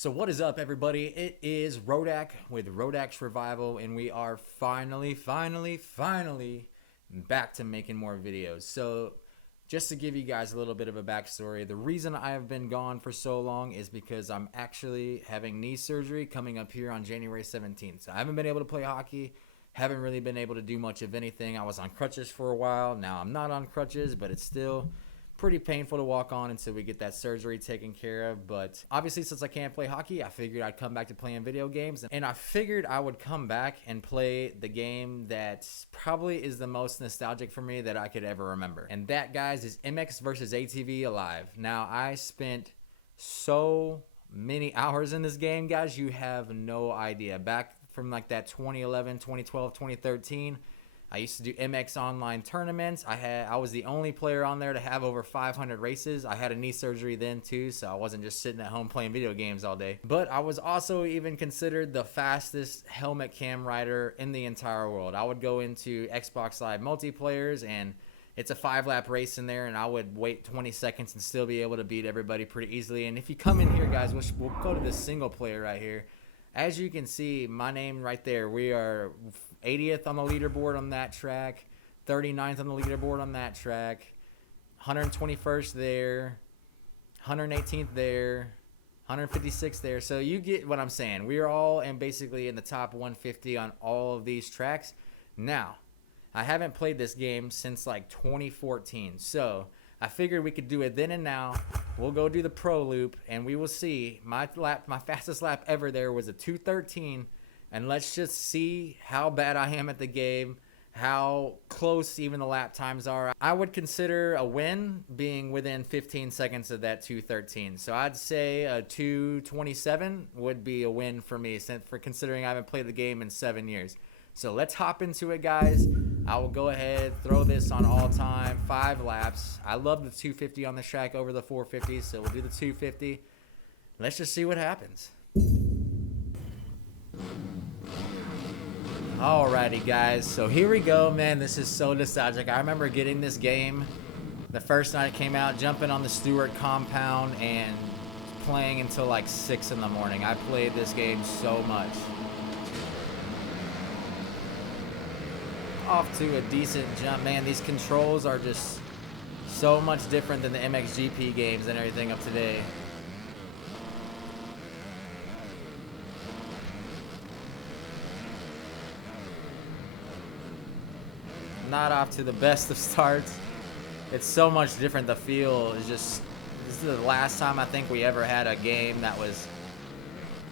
So what is up, everybody? It is Rodak with Rodak's Revival, and we are finally back to making more videos. So just to give you guys a little bit of a backstory, the reason I have been gone for so long is because I'm actually having knee surgery coming up here on January 17th. So I haven't been able to play hockey, haven't really been able to do much of anything. I was on crutches for a while. Now I'm not on crutches, but it's still pretty painful to walk on until we get that surgery taken care of. But obviously, since I can't play hockey, I figured I'd come back to playing video games, and I figured I would come back and play the game that probably is the most nostalgic for me that I could ever remember. And that, guys, is MX versus ATV Alive. Now, I spent so many hours in this game, guys, you have no idea. Back from like that 2011, 2012, 2013, I used to do MX online tournaments. I was the only player on there to have over 500 races. I had a knee surgery then too, so I wasn't just sitting at home playing video games all day. But I was also even considered the fastest helmet cam rider in the entire world. I would go into Xbox Live multiplayers, and it's a 5-lap race in there, and I would wait 20 seconds and still be able to beat everybody pretty easily. And if you come in here, guys, we'll go to this single player right here. As you can see, my name right there, we are 80th on the leaderboard on that track, 39th on the leaderboard on that track, 121st there, 118th there, 156th there. So you get what I'm saying. We are all basically in the top 150 on all of these tracks. Now, I haven't played this game since like 2014, so I figured we could do it then and now. We'll go do the pro loop, and we will see. My fastest lap ever there was a 2:13, and let's just see how bad I am at the game, how close even the lap times are. I would consider a win being within 15 seconds of that 2:13. So I'd say a 2:27 would be a win for me, for considering I haven't played the game in 7 years. So let's hop into it, guys. I will go ahead, throw this on all time, 5 laps. I love the 250 on the track over the 450, so we'll do the 250. Let's just see what happens. Alrighty, guys, so here we go. Man, this is so nostalgic. I remember getting this game the first night it came out, jumping on the Stewart compound and playing until like 6 in the morning. I played this game so much. Off to a decent jump. Man, these controls are just so much different than the MXGP games and everything of today. Not off to the best of starts. It's so much different. The feel is just, this is the last time I think we ever had a game that was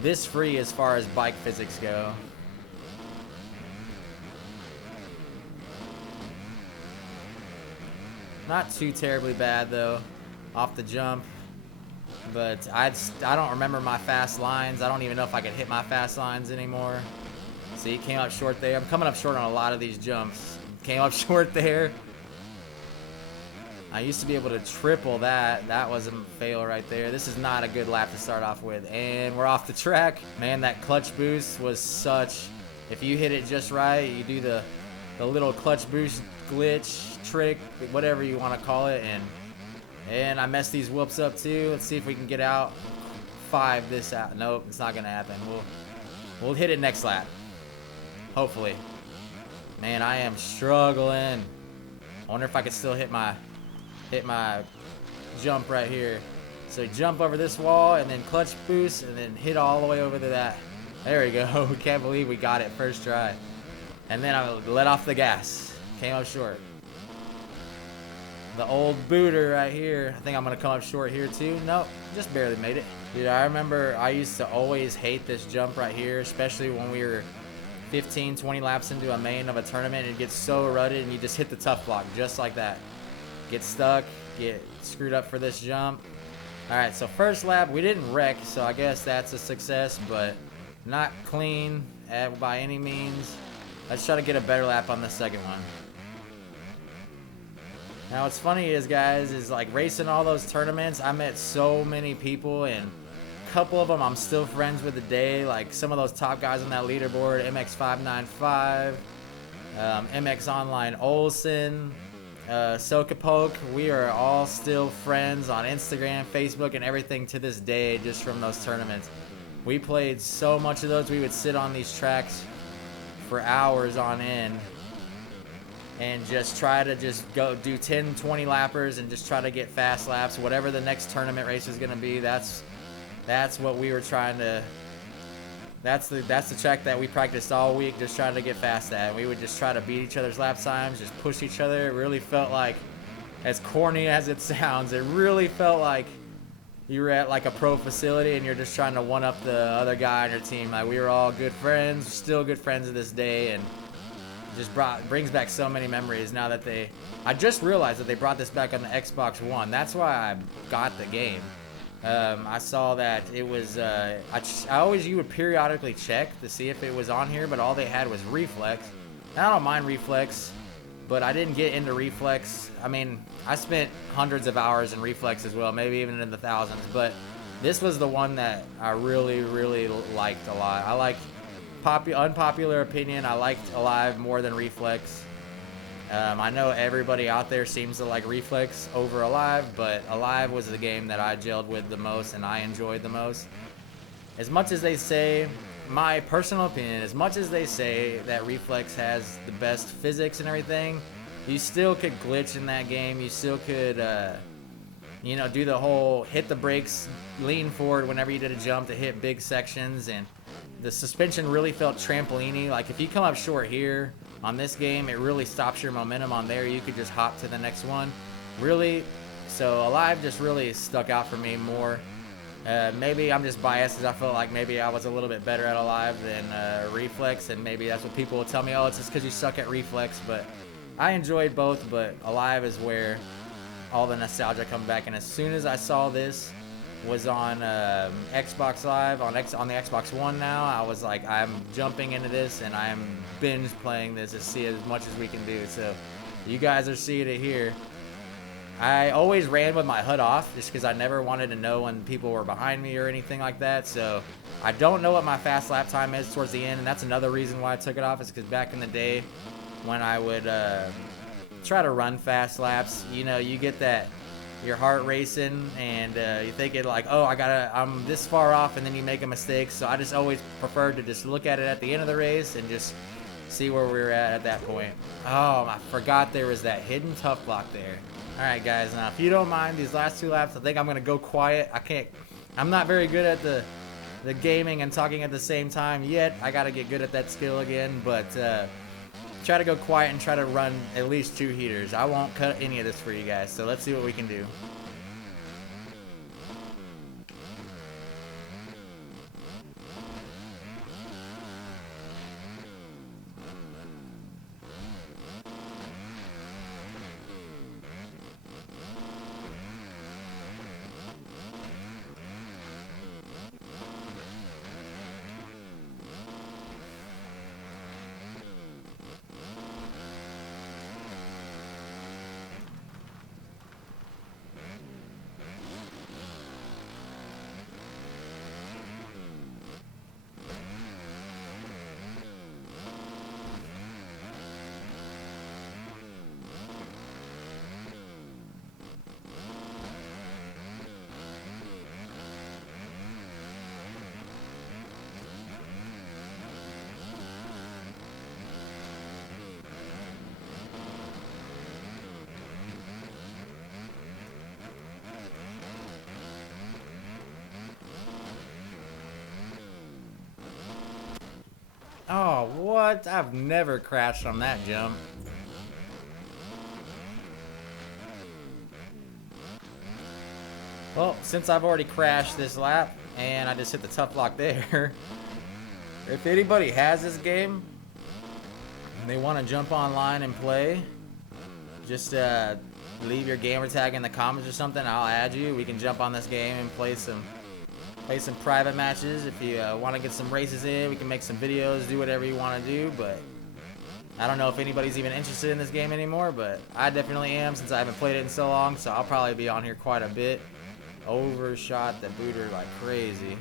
this free as far as bike physics go. Not too terribly bad though, off the jump. But I don't remember my fast lines. I don't even know if I could hit my fast lines anymore. See, came up short there. I'm coming up short on a lot of these jumps. Came up short there. I used to be able to triple that. That was a fail right there. This is not a good lap to start off with. And we're off the track. Man, that clutch boost was such, if you hit it just right, you do the little clutch boost glitch, trick, whatever you want to call it, and I messed these whoops up too. Let's see if we can get out 5 this out. Nope, it's not gonna happen. We'll hit it next lap, hopefully. Man, I am struggling. I wonder if I could still hit my jump right here. So jump over this wall and then clutch boost and then hit all the way over to that. There we go. We can't believe we got it first try. And then I let off the gas. Came up short. The old booter right here. I think I'm going to come up short here too. Nope, just barely made it. Dude, I remember I used to always hate this jump right here, especially when we were 15, 20 laps into a main of a tournament. It gets so rutted and you just hit the tough block just like that. Get stuck, get screwed up for this jump. Alright, so first lap, we didn't wreck, so I guess that's a success, but not clean by any means. Let's try to get a better lap on the second one. Now what's funny is, guys, is like racing all those tournaments, I met so many people, and a couple of them I'm still friends with today. Like some of those top guys on that leaderboard, MX595, MX Online Olsen, Sokapoke. We are all still friends on Instagram, Facebook, and everything to this day just from those tournaments. We played so much of those. We would sit on these tracks for hours on end and just try to just go do 10, 20 lappers and just try to get fast laps. Whatever the next tournament race is going to be, that's what we were trying to. That's the track that we practiced all week, just trying to get fast at. We would just try to beat each other's lap times, just push each other. It really felt like, as corny as it sounds, it really felt like you were at like a pro facility and you're just trying to one up the other guy on your team. Like, we were all good friends, still good friends to this day, and just brings back so many memories now that I just realized that they brought this back on the Xbox One. That's why I got the game. I saw that it was, you would periodically check to see if it was on here, but all they had was Reflex. And I don't mind Reflex, but I didn't get into Reflex. I mean, I spent hundreds of hours in Reflex as well, maybe even in the thousands, but this was the one that I really, really liked a lot. I liked, unpopular opinion, I liked Alive more than Reflex. I know everybody out there seems to like Reflex over Alive, but Alive was the game that I gelled with the most and I enjoyed the most. As much as they say, my personal opinion, as much as they say that Reflex has the best physics and everything, you still could glitch in that game. You still could, you know, do the whole hit the brakes, lean forward whenever you did a jump to hit big sections, and the suspension really felt trampoline-y. Like, if you come up short here on this game, it really stops your momentum on there. You could just hop to the next one. Really, so Alive just really stuck out for me more. Maybe I'm just biased because I felt like maybe I was a little bit better at Alive than Reflex, and maybe that's what people will tell me, oh, it's just because you suck at Reflex, but I enjoyed both, but Alive is where all the nostalgia comes back, and as soon as I saw this was on Xbox Live, on the Xbox One now, I was like, I'm jumping into this, and I'm binge playing this to see as much as we can do, so you guys are seeing it here. I always ran with my HUD off just because I never wanted to know when people were behind me or anything like that. So I don't know what my fast lap time is towards the end, and that's another reason why I took it off, is because back in the day when I would try to run fast laps, you know, you get that, your heart racing, and you think it like, oh, I'm this far off, and then you make a mistake. So I just always preferred to just look at it at the end of the race and just see where we were at that point. Oh, I forgot there was that hidden tough block there. Alright guys, now if you don't mind these last two laps, I think I'm going to go quiet. I'm not very good at the gaming and talking at the same time yet. I got to get good at that skill again, but try to go quiet and try to run at least 2 heaters. I won't cut any of this for you guys, so let's see what we can do. Oh, what? I've never crashed on that jump. Well, since I've already crashed this lap, and I just hit the tough block there, if anybody has this game, and they want to jump online and play, just leave your gamer tag in the comments or something. I'll add you. We can jump on this game and play some private matches. If you want to get some races in, we can make some videos, do whatever you want to do, but I don't know if anybody's even interested in this game anymore, but I definitely am, since I haven't played it in so long, so I'll probably be on here quite a bit. Overshot the booter like crazy.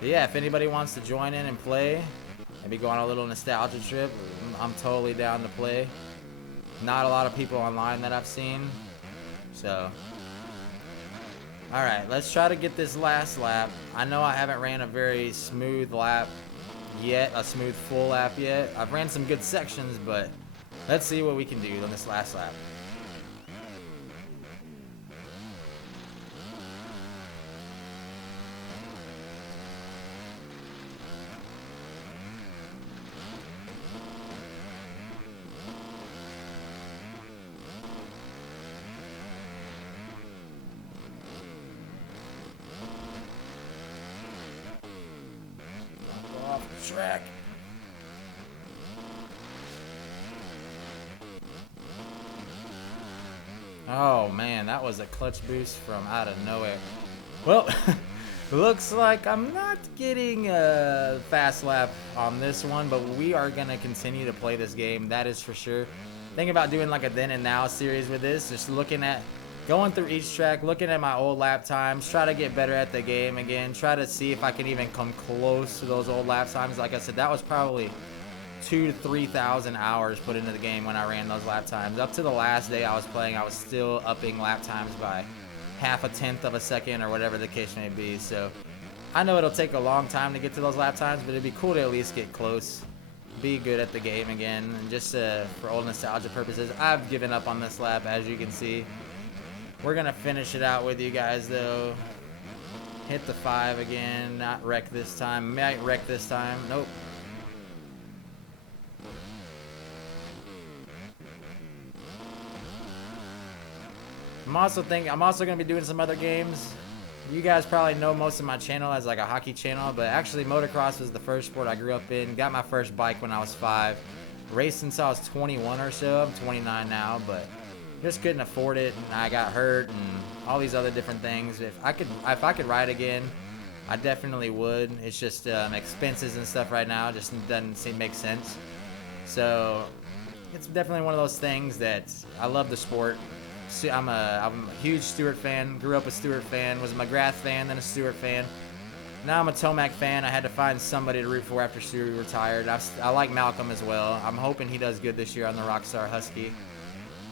But yeah, if anybody wants to join in and play, maybe go on a little nostalgia trip, I'm totally down to play. Not a lot of people online that I've seen, so All right, let's try to get this last lap. I know I haven't ran a very smooth lap yet, a smooth full lap yet. I've ran some good sections, but let's see what we can do on this last lap. Off the track. Oh man, that was a clutch boost from out of nowhere. Well, looks like I'm not getting a fast lap on this one, but we are gonna continue to play this game, that is for sure. Think about doing like a then and now series with this, just going through each track, looking at my old lap times, try to get better at the game again, try to see if I can even come close to those old lap times. Like I said, that was probably 2,000 to 3,000 hours put into the game when I ran those lap times. Up to the last day I was playing, I was still upping lap times by half a tenth of a second or whatever the case may be. So I know it'll take a long time to get to those lap times, but it'd be cool to at least get close, be good at the game again. And just for old nostalgia purposes, I've given up on this lap, as you can see. We're gonna finish it out with you guys though. Hit the 5 again, not wreck this time. Might wreck this time. Nope. I'm also gonna be doing some other games. You guys probably know most of my channel as like a hockey channel, but actually motocross was the first sport I grew up in. Got my first bike when I was 5. Raced since I was 21 or so. I'm 29 now, but just couldn't afford it, and I got hurt and all these other different things. If I could ride again, I definitely would. It's just expenses and stuff right now just doesn't make sense. So it's definitely one of those things that I love the sport. I'm a huge Stewart fan. Grew up a Stewart fan. Was a McGrath fan, then a Stewart fan. Now I'm a Tomac fan. I had to find somebody to root for after Stewart retired. I like Malcolm as well. I'm hoping he does good this year on the Rockstar Husky.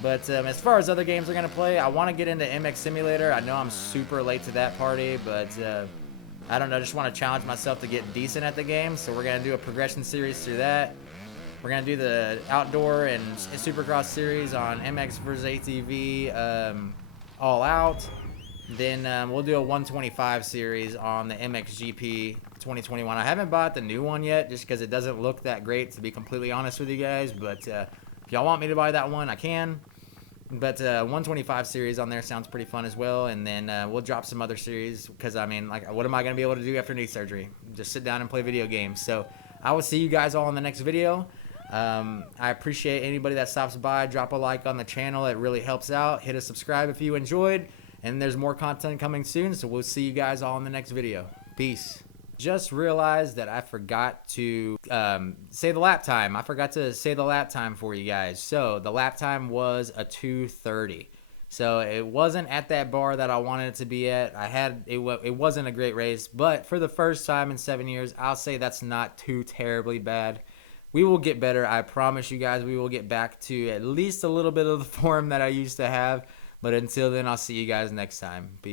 But as far as other games we're going to play, I want to get into MX Simulator. I know I'm super late to that party, but I don't know. Just want to challenge myself to get decent at the game. So we're going to do a progression series through that. We're going to do the outdoor and supercross series on MX vs. ATV all out. Then we'll do a 125 series on the MXGP 2021. I haven't bought the new one yet just because it doesn't look that great, to be completely honest with you guys. But if y'all want me to buy that one, I can. But 125 series on there sounds pretty fun as well. And then we'll drop some other series because, I mean, like, what am I going to be able to do after knee surgery? Just sit down and play video games. So I will see you guys all in the next video. I appreciate anybody that stops by. Drop a like on the channel. It really helps out. Hit a subscribe if you enjoyed. And there's more content coming soon. So we'll see you guys all in the next video. Peace. Just realized that I forgot to say the lap time. I forgot to say the lap time for you guys. So the lap time was a 2:30. So it wasn't at that bar that I wanted it to be at. It wasn't a great race, but for the first time in 7 years, I'll say that's not too terribly bad. We will get better. I promise you guys, we will get back to at least a little bit of the form that I used to have. But until then, I'll see you guys next time. Peace.